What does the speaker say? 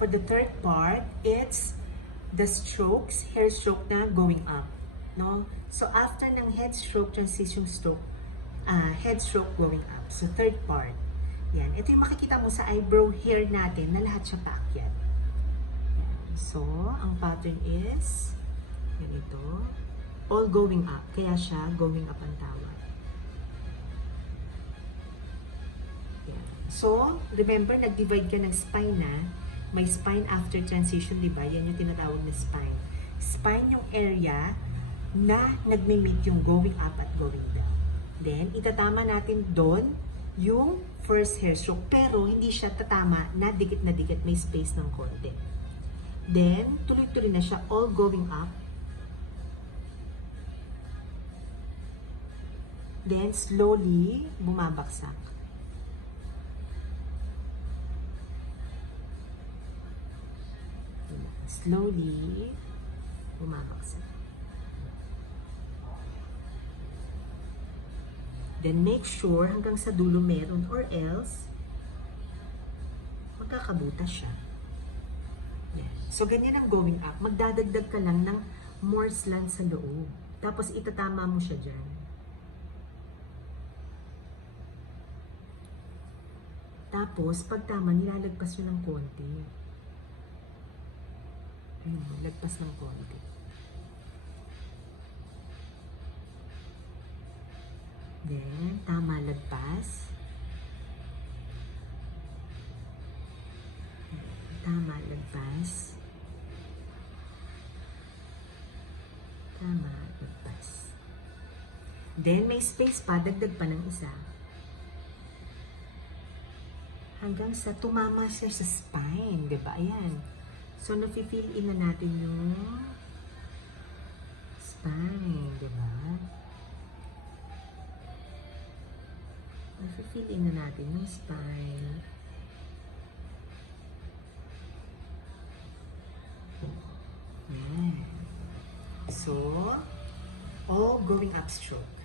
for the third part, it's the strokes, hair stroke na going up. No? So, after ng head stroke, transition stroke, head stroke going up. So, third part. Yan. Ito yung makikita mo sa eyebrow hair natin na lahat siya paakyat. Yan. So, ang pattern is ganito. All going up. Kaya siya going up ang tawag. Yan. So, remember, nag-divide ka ng spine na. May spine after transition, di ba? Yan yung tinatawag na spine. Spine yung area na nagme-meet yung going up at going down. Then, itatama natin doon yung first hair stroke. Pero, hindi siya tatama na dikit, may space ng konti. Then, tuloy-tuloy na siya, all going up. Then, slowly, bumabaksak. Slowly, bumabaksak. Then, make sure hanggang sa dulo meron or else, magkakabutas siya. Yan. So, ganyan ang going up. Magdadagdag ka lang ng more slant sa loob. Tapos, itatama mo siya dyan. Tapos, pagtama, nilalagpas yun ng konti. Lagpas ng konti. Then, tama, lagpas. Tama, lagpas. Tama, lagpas. Then, may space pa, dagdag pa ng isa. Hanggang sa tumama siya sa spine, di ba? Ayan. So, nafe-fill in na natin yung spine, di ba? Nafe-fill in na natin yung spine. Yan. So, all going up stroke.